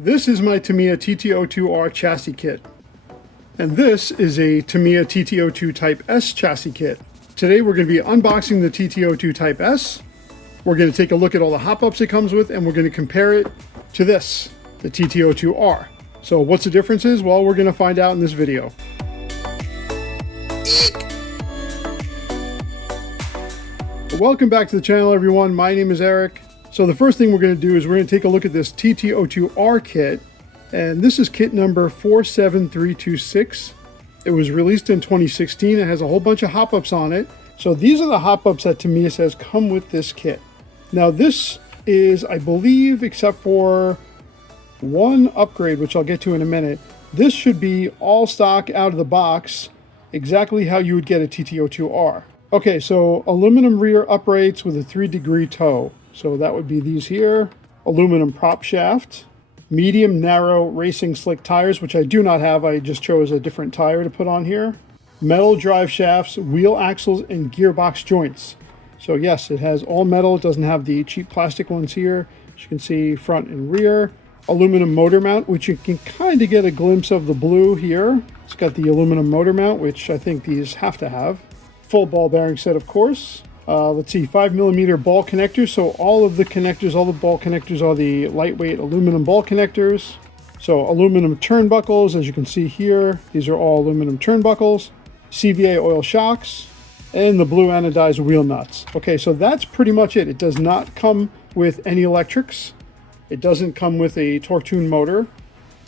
This is my Tamiya TT-02R chassis kit. And this is a Tamiya TT-02 Type S chassis kit. Today we're going to be unboxing the TT-02 Type S. We're going to take a look at all the hop-ups it comes with, and we're going to compare it to this, the TT-02R. So what's the differences? Well, we're going to find out in this video. Welcome back to the channel, everyone. My name is Eric. So the first thing we're going to do is we're going to take a look at this TT-02R kit, and this is kit number 47326. It was released in 2016. It has a whole bunch of hop-ups on it. So these are the hop-ups that Tamiya says come with this kit. Now this is, I believe, except for one upgrade, which I'll get to in a minute, this should be all stock out of the box, exactly how you would get a TT-02R. Okay, so aluminum rear uprights with a 3-degree toe. So that would be these here. Aluminum prop shaft. Medium narrow racing slick tires, which I do not have. I just chose a different tire to put on here. Metal drive shafts, wheel axles, and gearbox joints. So yes, it has all metal. It doesn't have the cheap plastic ones here. As you can see, front and rear. Aluminum motor mount, which you can kind of get a glimpse of the blue here. It's got the aluminum motor mount, which I think these have to have. Full ball bearing set, of course. Let's see, 5mm ball connectors. So all of the connectors, all the ball connectors are the lightweight aluminum ball connectors. So aluminum turnbuckles, as you can see here, these are all aluminum turnbuckles. CVA oil shocks, and the blue anodized wheel nuts. Okay, so that's pretty much it. It does not come with any electrics. It doesn't come with a torque tune motor.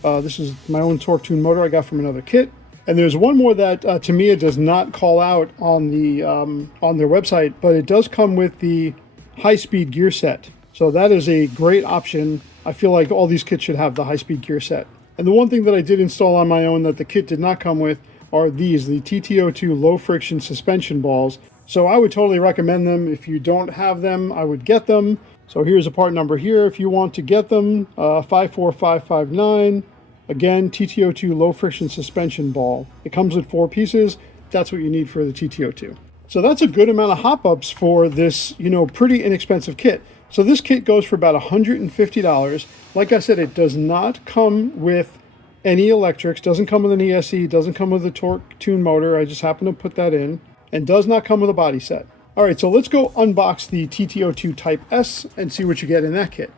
This is my own torque tune motor I got from another kit. And there's one more that Tamiya does not call out on their website, but it does come with the high-speed gear set. So that is a great option. I feel like all these kits should have the high-speed gear set. And the one thing that I did install on my own that the kit did not come with are these, the TT-02 low-friction suspension balls. So I would totally recommend them. If you don't have them, I would get them. So here's a part number here if you want to get them, 54559. Again, TT-02 low friction suspension ball. It comes with 4 pieces. That's what you need for the TT-02. So that's a good amount of hop-ups for this, pretty inexpensive kit. So this kit goes for about $150. Like I said, it does not come with any electrics, doesn't come with an ESC, doesn't come with a torque tune motor. I just happen to put that in, and does not come with a body set. All right, so let's go unbox the TT-02 Type S and see what you get in that kit.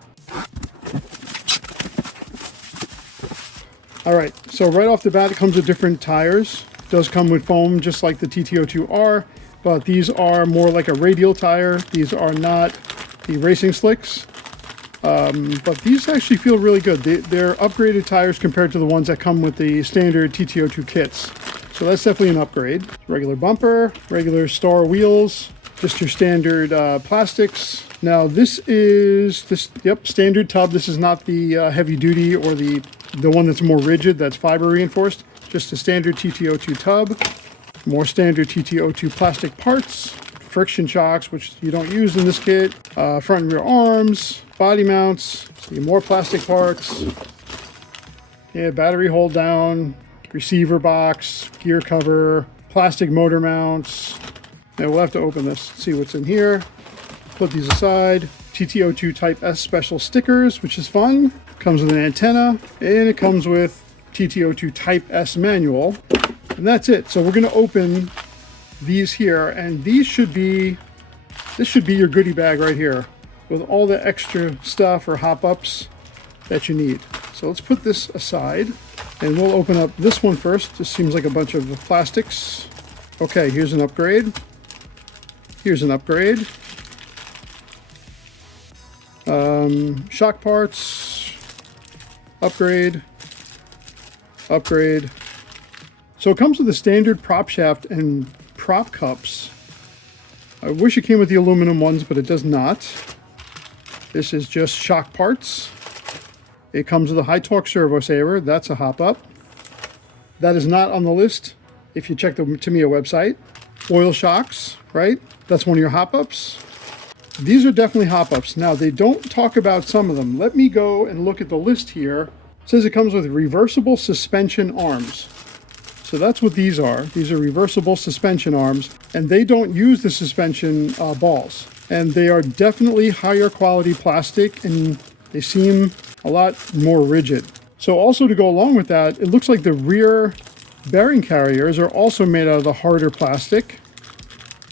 All right, so right off the bat, it comes with different tires. It does come with foam, just like the TT-02R, but these are more like a radial tire. These are not the racing slicks, but these actually feel really good. They're upgraded tires compared to the ones that come with the standard TT-02 kits. So that's definitely an upgrade. Regular bumper, regular Star wheels, just your standard plastics. Now this is, standard tub. This is not the heavy duty or the one that's more rigid, that's fiber reinforced. Just a standard TT-02 tub. More standard TT-02 plastic parts. Friction shocks, which you don't use in this kit. Front and rear arms. Body mounts. See more plastic parts. Yeah, battery hold down. Receiver box. Gear cover. Plastic motor mounts. Now we'll have to open this, see what's in here. Put these aside. TT-02 Type S special stickers, which is fun. Comes with an antenna, and it comes with TT-02 Type S manual, and that's it. So we're going to open these here, and this should be your goodie bag right here with all the extra stuff or hop-ups that you need. So let's put this aside, and we'll open up this one first. This seems like a bunch of plastics. Okay, here's an upgrade. Here's an upgrade. Shock parts. Upgrade. Upgrade. So it comes with a standard prop shaft and prop cups. I wish it came with the aluminum ones, but it does not. This is just shock parts. It comes with a high torque servo saver. That's a hop-up. That is not on the list if you check the Tamiya website. Oil shocks, right? That's one of your hop-ups. These are definitely hop-ups. Now, they don't talk about some of them. Let me go and look at the list here. It says it comes with reversible suspension arms. So that's what these are. These are reversible suspension arms, and they don't use the suspension balls. And they are definitely higher quality plastic, and They seem a lot more rigid. So also to go along with that, it looks like the rear bearing carriers are also made out of the harder plastic.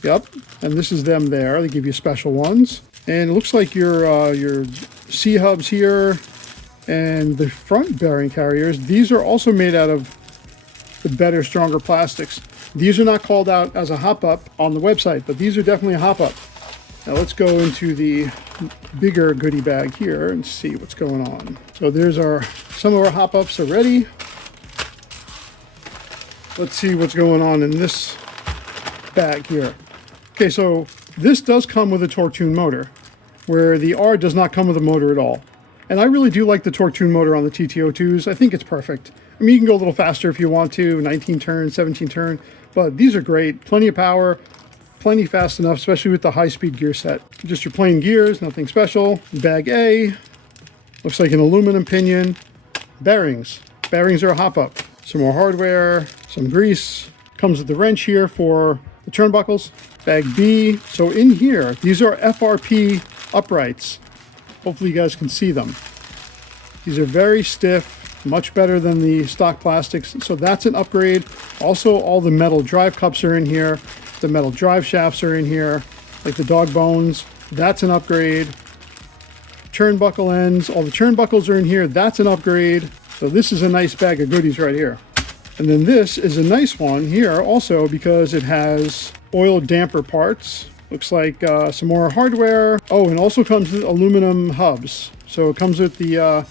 Yep, and this is them there. They give you special ones. And it looks like your C-hubs here and the front bearing carriers, these are also made out of the better, stronger plastics. These are not called out as a hop-up on the website, but these are definitely a hop-up. Now let's go into the bigger goodie bag here and see what's going on. So there's some of our hop-ups already. Let's see what's going on in this bag here. Okay, so this does come with a torque tune motor, where the R does not come with a motor at all. And I really do like the torque tune motor on the TT-02s. I think it's perfect. I mean, you can go a little faster if you want to, 19 turn, 17 turn, but these are great. Plenty of power, plenty fast enough, especially with the high-speed gear set. Just your plain gears, nothing special. Bag A, looks like an aluminum pinion. Bearings. Bearings are a hop-up. Some more hardware, some grease. Comes with the wrench here for the turnbuckles. Bag B, so in here, these are FRP uprights. Hopefully you guys can see them. These are very stiff, much better than the stock plastics, so that's an upgrade. Also, all the metal drive cups are in here. The metal drive shafts are in here, like the dog bones. That's an upgrade. Turnbuckle ends, all the turnbuckles are in here. That's an upgrade. So this is a nice bag of goodies right here. And then this is a nice one here also because it has oil damper parts. Looks like some more hardware. Oh, and also comes with aluminum hubs. So it comes with the,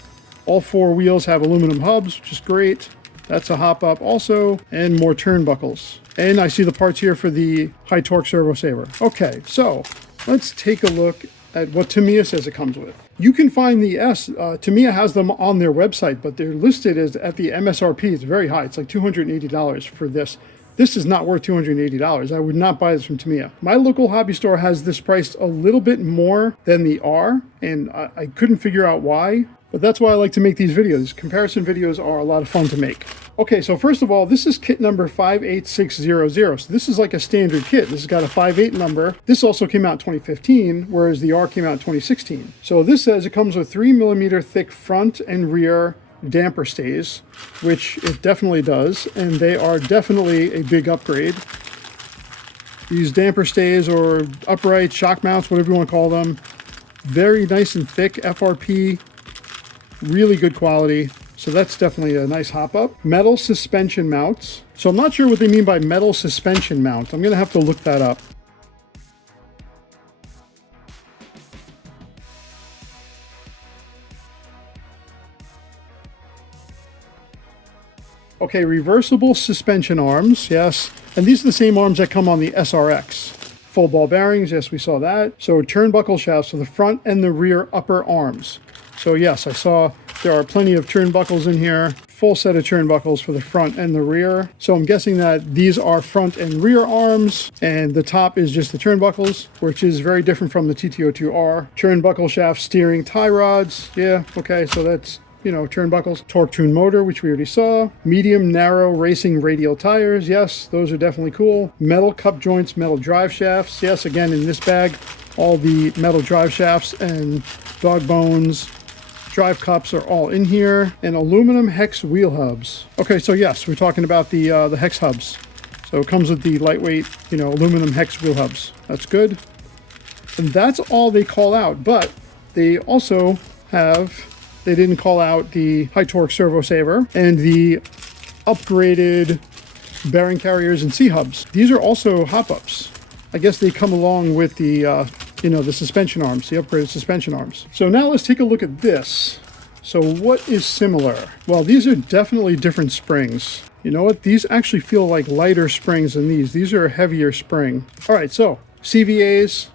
all four wheels have aluminum hubs, which is great. That's a hop up also, and more turnbuckles. And I see the parts here for the high torque servo saver. Okay, so let's take a look at what Tamiya says it comes with. You can find the Tamiya has them on their website, but they're listed as at the MSRP. It's very high. It's like $280 for this. This is not worth $280. I would not buy this from Tamiya. My local hobby store has this priced a little bit more than the R, and I couldn't figure out why, but that's why I like to make these videos. Comparison videos are a lot of fun to make. Okay, so first of all, this is kit number 58600. So this is like a standard kit. This has got a 58 number. This also came out in 2015, whereas the R came out in 2016. So this says it comes with 3mm thick front and rear damper stays, which it definitely does, and they are definitely a big upgrade. These damper stays or upright shock mounts, whatever you want to call them, very nice and thick, FRP, really good quality. So that's definitely a nice hop up. Metal suspension mounts. So I'm not sure what they mean by metal suspension mount. I'm gonna have to look that up. Okay, reversible suspension arms, yes. And these are the same arms that come on the SRX. Full ball bearings, yes, we saw that. So turnbuckle shafts for the front and the rear upper arms. So yes, I saw there are plenty of turnbuckles in here. Full set of turnbuckles for the front and the rear. So I'm guessing that these are front and rear arms, and the top is just the turnbuckles, which is very different from the TT-02R. Turnbuckle shaft steering tie rods. Yeah, okay, so that's, you know, turnbuckles. Torque tune motor, which we already saw. Medium narrow racing radial tires. Yes, those are definitely cool. Metal cup joints, metal drive shafts. Yes, again, in this bag, all the metal drive shafts and dog bones, drive cups are all in here. And aluminum hex wheel hubs. Okay, so yes, we're talking about the hex hubs. So it comes with the lightweight, you know, aluminum hex wheel hubs. That's good. And that's all they call out, but they also have, they didn't call out the high torque servo saver and the upgraded bearing carriers and C-hubs. These are also hop-ups. I guess they come along with the, you know, the suspension arms, the upgraded suspension arms. So now let's take a look at this. So what is similar? Well, these are definitely different springs. You know what? These actually feel like lighter springs than these. These are a heavier spring. All right, so CVAs,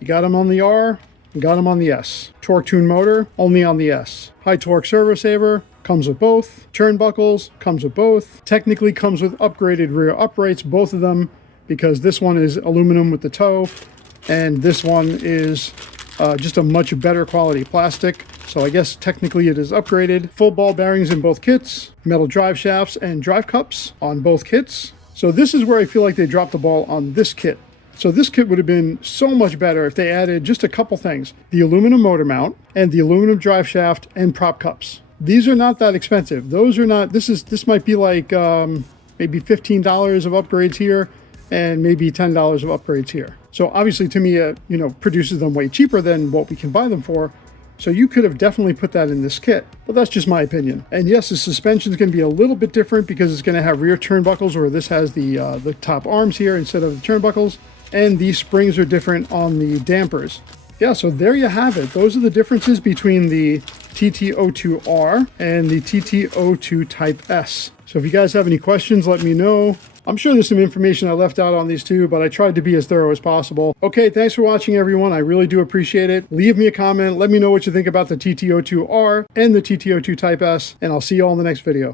you got them on the R, you got them on the S. Torque tune motor, only on the S. High torque servo saver, comes with both. Turnbuckles, comes with both. Technically comes with upgraded rear uprights, both of them, because this one is aluminum with the toe, and this one is just a much better quality plastic. So I guess technically it is upgraded. Full ball bearings in both kits, metal drive shafts and drive cups on both kits. So this is where I feel like they dropped the ball on this kit. So this kit would have been so much better if they added just a couple things: the aluminum motor mount and the aluminum drive shaft and prop cups. These are not that expensive. Those are not, this might be like maybe $15 of upgrades here and maybe $10 of upgrades here. So obviously Tamiya, produces them way cheaper than what we can buy them for. So you could have definitely put that in this kit, but that's just my opinion. And yes, the suspension is going to be a little bit different because it's going to have rear turnbuckles, where this has the top arms here instead of the turnbuckles, and these springs are different on the dampers. Yeah, so there you have it. Those are the differences between the TT-02R and the TT-02 Type S. So if you guys have any questions, let me know. I'm sure there's some information I left out on these two, but I tried to be as thorough as possible. Okay, thanks for watching, everyone. I really do appreciate it. Leave me a comment. Let me know what you think about the TT-02R and the TT-02 Type S, and I'll see you all in the next video.